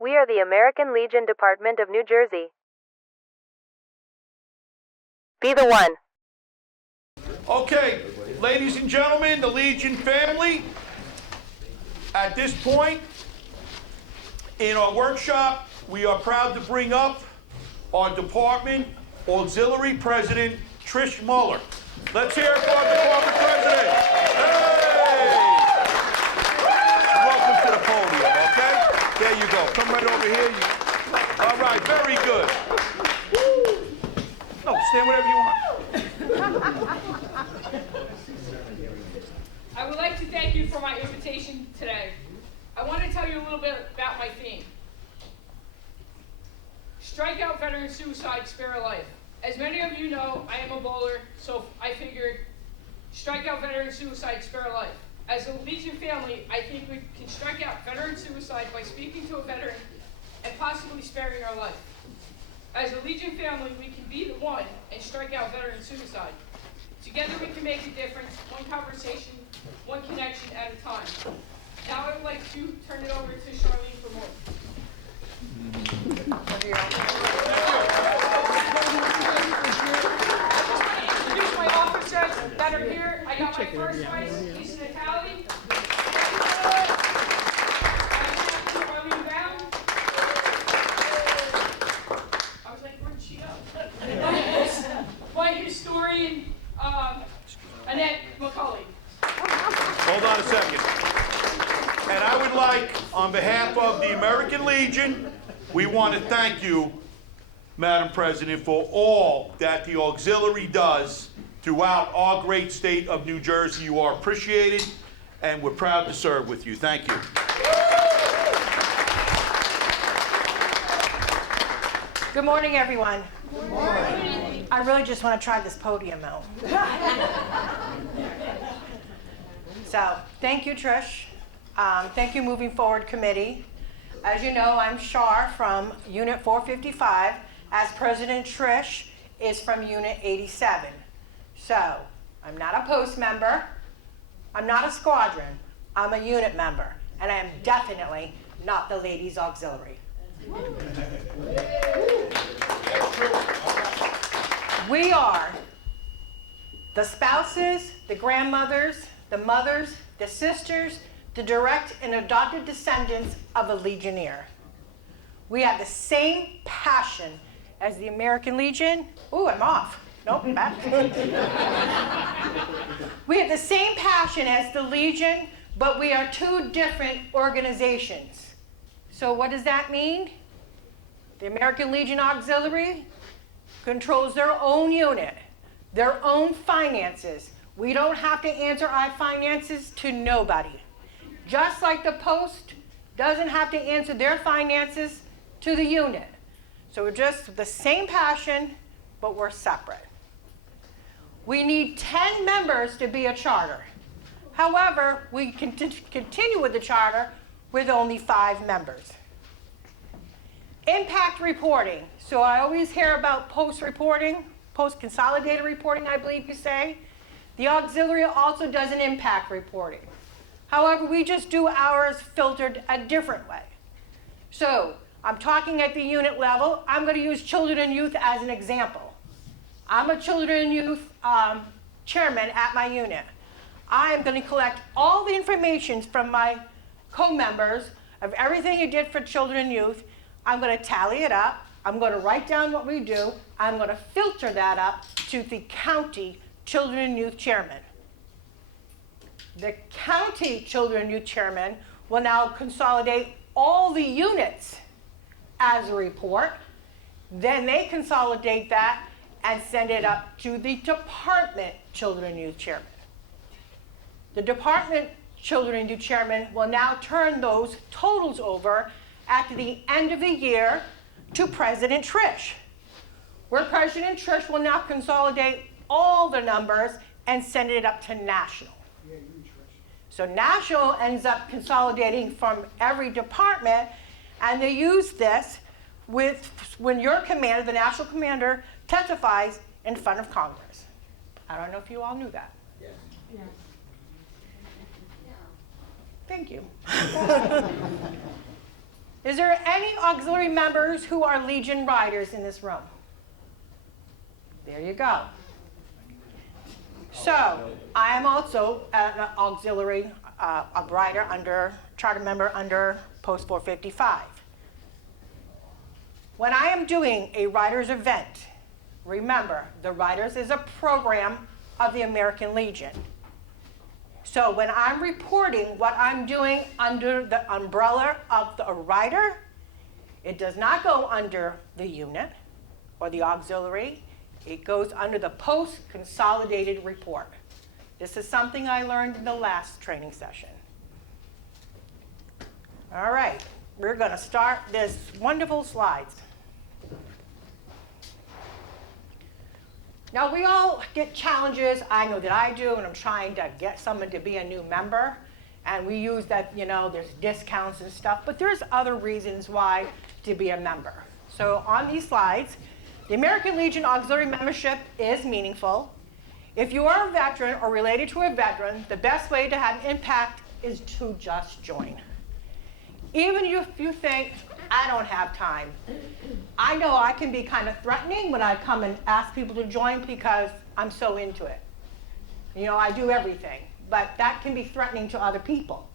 We are the American Legion Department of New Jersey. Be the one. Okay, ladies and gentlemen, the Legion family, at this point in our workshop, we are proud to bring up our department auxiliary president, Trish Muller. Let's hear it for our department president. Hey! Welcome to the podium, okay? There you go. Come right over here. All right, very good. No, stand whatever you want. I would like to thank you for my invitation today. I want to tell you a little bit about my theme. Strike out veteran suicide, spare a life. As many of you know, I am a bowler, so I figured strike out veteran suicide, spare a life. As a Legion family, I think we can strike out veteran suicide by speaking to a veteran and possibly sparing our life. As a Legion family, we can be the one and strike out veteran suicide. Together we can make a difference, one conversation, one connection at a time. Now I would like to turn it over to Charline for more. Introduce my officers that are here. I got my first vice, Lisa Natali. Charline Brown. I was like, where'd she go? White historian, Annette McCulley. Hold on a second. And I would like, on behalf of the American Legion, we want to thank you, Madam President, for all that the auxiliary does throughout our great state of New Jersey. You are appreciated, and we're proud to serve with you. Thank you. Good morning, everyone. Good morning. I really just want to try this podium out. So, thank you, Trish. Thank you, Moving Forward Committee. As you know, I'm Char from Unit 455, as President Trish is from Unit 87. So, I'm not a post member, I'm not a squadron, I'm a unit member, and I am definitely not the ladies' auxiliary. We are the spouses, the grandmothers, the mothers, the sisters, the direct and adopted descendants of a Legionnaire. We have the same passion as the American Legion. Ooh, I'm off. Nope, back. We have the same passion as the Legion, but we are two different organizations. So what does that mean? The American Legion Auxiliary controls their own unit, their own finances. We don't have to answer our finances to nobody. Just like the post doesn't have to answer their finances to the unit. So we're just the same passion, but we're separate. We need 10 members to be a charter. However, we can continue with the charter with only 5 members. Impact reporting. So I always hear about post reporting, post consolidated reporting, I believe you say. The auxiliary also does an impact reporting. However, we just do ours filtered a different way. So I'm talking at the unit level. I'm going to use children and youth as an example. I'm a children and youth chairman at my unit. I am going to collect all the information from my co-members of everything you did for children and youth. I'm going to tally it up. I'm going to write down what we do. I'm going to filter that up to the county children and youth chairman. The county children and youth chairman will now consolidate all the units as a report. Then they consolidate that and send it up to the department children and youth chairman. The department children and youth chairman will now turn those totals over at the end of the year to President Trish, where President Trish will now consolidate all the numbers and send it up to national. So national ends up consolidating from every department, and they use this when your commander, the national commander, testifies in front of Congress. I don't know if you all knew that. Yes. Yeah. Thank you. Is there any auxiliary members who are Legion riders in this room? There you go. So, I am also an auxiliary, a rider under, charter member under Post 455. When I am doing a riders event, remember, the Riders is a program of the American Legion. So when I'm reporting what I'm doing under the umbrella of the rider, it does not go under the unit or the auxiliary. It goes under the post-consolidated report. This is something I learned in the last training session. All right, we're going to start this wonderful slides. Now, we all get challenges. I know that I do, and I'm trying to get someone to be a new member. And we use that, you know, there's discounts and stuff, but there's other reasons why to be a member. So on these slides, the American Legion Auxiliary membership is meaningful. If you are a veteran or related to a veteran, the best way to have an impact is to just join. Even if you think, I don't have time. I know I can be kind of threatening when I come and ask people to join because I'm so into it. You know, I do everything, but that can be threatening to other people.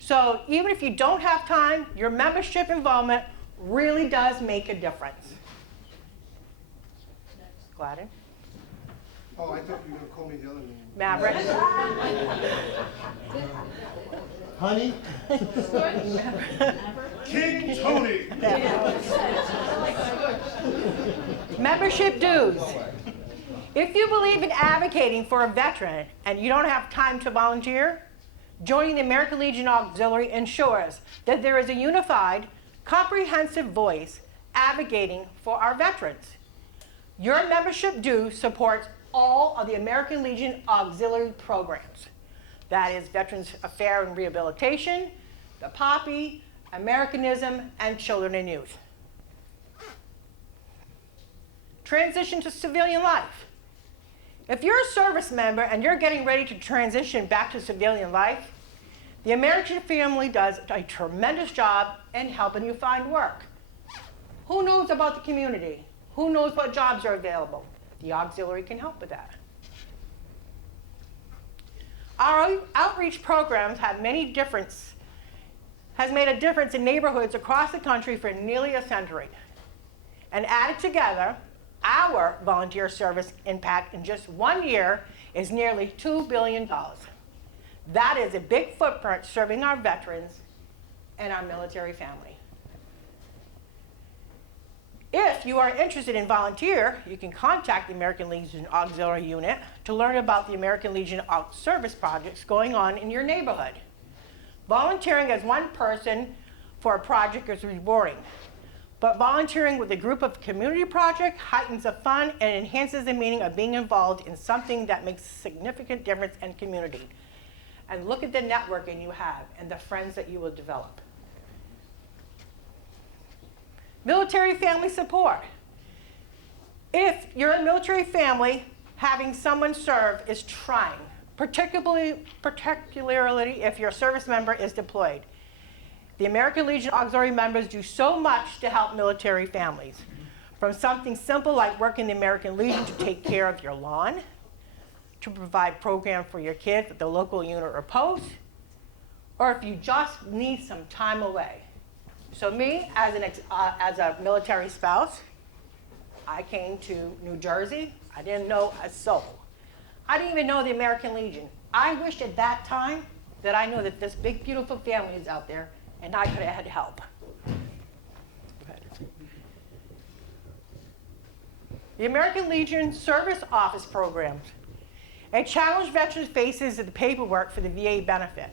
So even if you don't have time, your membership involvement really does make a difference. Gladden? Oh, I thought you were going to call me the other name. Maverick? Honey? King Tony. Membership dues. If you believe in advocating for a veteran and you don't have time to volunteer, joining the American Legion Auxiliary ensures that there is a unified, comprehensive voice advocating for our veterans. Your membership due supports all of the American Legion Auxiliary programs. That is Veterans Affairs and Rehabilitation, the Poppy, Americanism, and Children and Youth. Transition to civilian life. If you're a service member and you're getting ready to transition back to civilian life, the American family does a tremendous job in helping you find work. Who knows about the community? Who knows what jobs are available? The auxiliary can help with that. Our outreach programs has made a difference in neighborhoods across the country for nearly a century. And added together, our volunteer service impact in just 1 year is nearly $2 billion. That is a big footprint serving our veterans and our military family. If you are interested in volunteer, you can contact the American Legion Auxiliary Unit to learn about the American Legion service projects going on in your neighborhood. Volunteering as one person for a project is rewarding, but volunteering with a group of community project heightens the fun and enhances the meaning of being involved in something that makes a significant difference in community. And look at the networking you have and the friends that you will develop. Military family support. If you're a military family, having someone serve is trying, particularly if your service member is deployed. The American Legion Auxiliary members do so much to help military families, from something simple like working the American Legion to take care of your lawn, to provide programs for your kids at the local unit or post, or if you just need some time away. So me, as a military spouse, I came to New Jersey. I didn't know a soul. I didn't even know the American Legion. I wished at that time that I knew that this big, beautiful family is out there, and I could have had help. The American Legion Service Office Programs. A challenge veterans faces is the paperwork for the VA benefit.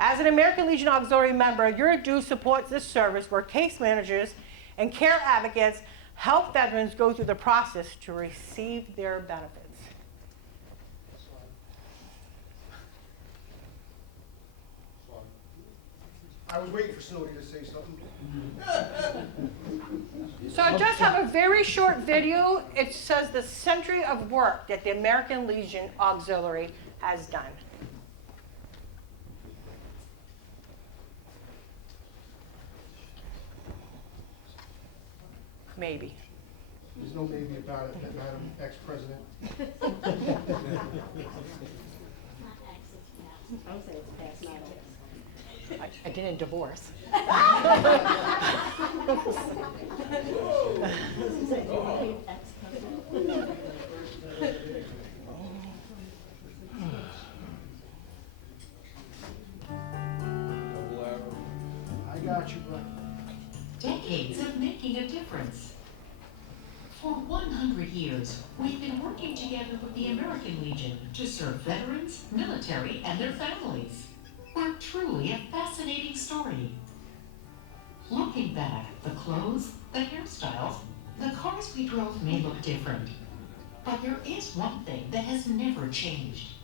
As an American Legion Auxiliary member, your due supports this service where case managers and care advocates help veterans go through the process to receive their benefits. I was waiting for somebody to say something. So I just have a very short video. It says the century of work that the American Legion Auxiliary has done. maybe. There's no maybe about it, Madam Ex-President. I didn't divorce. I got you, bud. Decades of making a difference. For 100 years, we've been working together with the American Legion to serve veterans, military, and their families. We're truly a fascinating story. Looking back, the clothes, the hairstyles, the cars we drove may look different. But there is one thing that has never changed.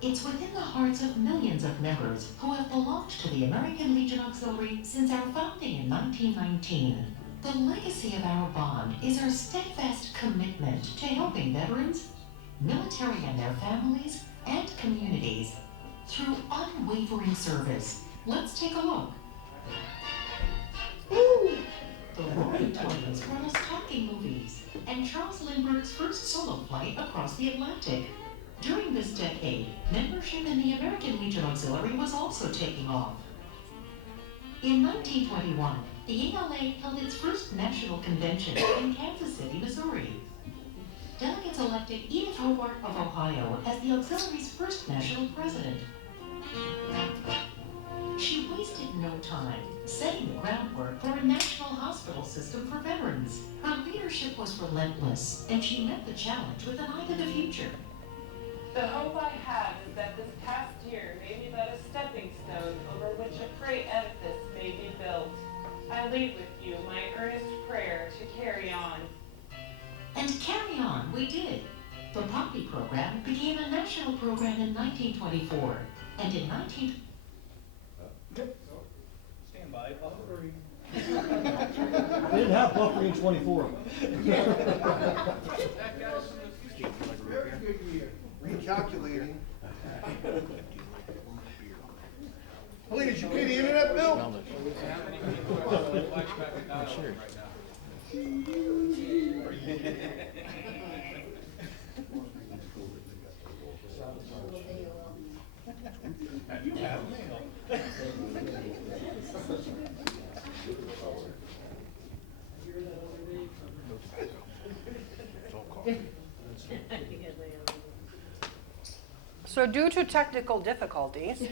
It's within the hearts of millions of members who have belonged to the American Legion Auxiliary since our founding in 1919. The legacy of our bond is our steadfast commitment to helping veterans, military and their families, and communities through unwavering service. Let's take a look. The Roaring Twenties brought us talking movies and Charles Lindbergh's first solo flight across the Atlantic. During this decade, membership in the American Legion Auxiliary was also taking off. In 1921, the ALA held its first national convention in Kansas City, Missouri. Delegates elected Edith Hobart of Ohio as the auxiliary's first national president. She wasted no time setting the groundwork for a national hospital system for veterans. Her leadership was relentless, and she met the challenge with an eye to the future. The hope I have is that this past year may be but a stepping stone over which a great edifice may be built. I leave with you my earnest prayer to carry on. And carry on we did. The Poppy program became a national program in 1924, and in 19... Stand by, buffering. They didn't have buffering in 24. Very good year. Recalculating. Helene, did you pay the internet bill? Sure. You have mail. So due to technical difficulties,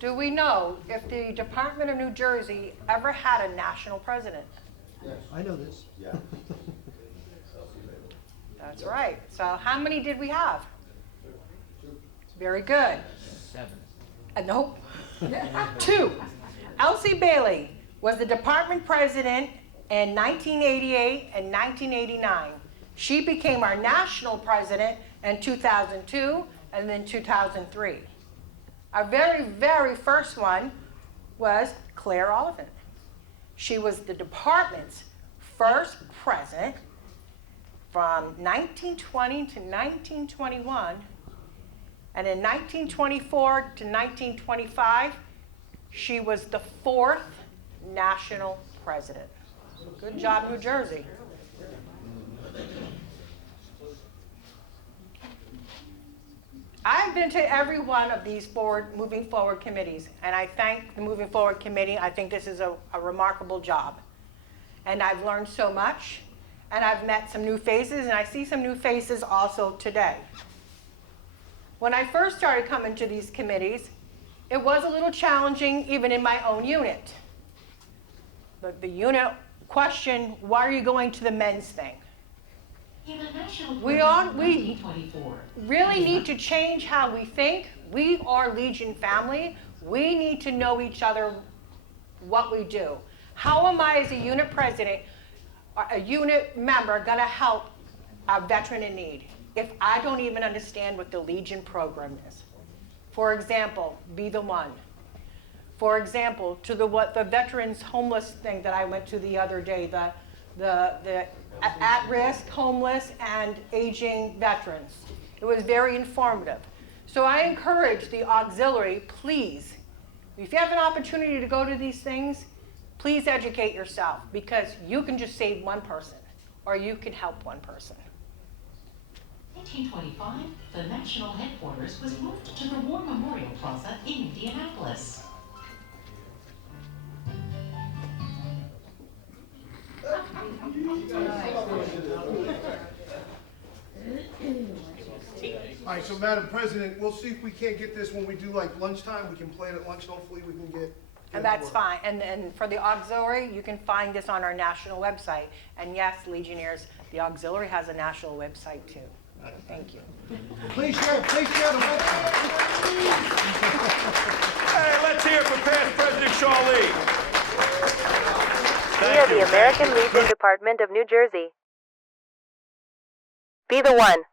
do we know if the Department of New Jersey ever had a national president? Yes. I know this. Yeah. That's right. So how many did we have? Very good. 7. Nope. 2. Elsie Bailey was the department president in 1988 and 1989. She became our national president in 2002 and then 2003. Our very, very first one was Claire Oliphant. She was the department's first president from 1920 to 1921, and in 1924 to 1925, she was the 4th national president. Good job, New Jersey. I've been to every one of these moving forward committees, and I thank the Moving Forward Committee. I think this is a remarkable job. And I've learned so much, and I've met some new faces, and I see some new faces also today. When I first started coming to these committees, it was a little challenging even in my own unit. But the unit questioned, why are you going to the men's thing? In a national We program in we 1924. really need to change how we think. We are Legion family. We need to know each other, what we do. How am I as a unit president, or a unit member, gonna help a veteran in need if I don't even understand what the Legion program is? For example, Be the One. For example, to the veterans homeless thing that I went to the other day, the at-risk, homeless, and aging veterans. It was very informative. So I encourage the auxiliary, please, if you have an opportunity to go to these things, please educate yourself, because you can just save one person, or you can help one person. 1925, the national headquarters was moved to the War Memorial Plaza in Indianapolis. All right, so Madam President, we'll see if we can't get this when we do like lunchtime. We can play it at lunch, hopefully we can get. And that's fine. And for the auxiliary, you can find this on our national website. And yes, Legionnaires, the auxiliary has a national website too. Thank you. Please share the website. Hey, let's hear it for past President Charline. We are the American Legion Department of New Jersey. Be the one.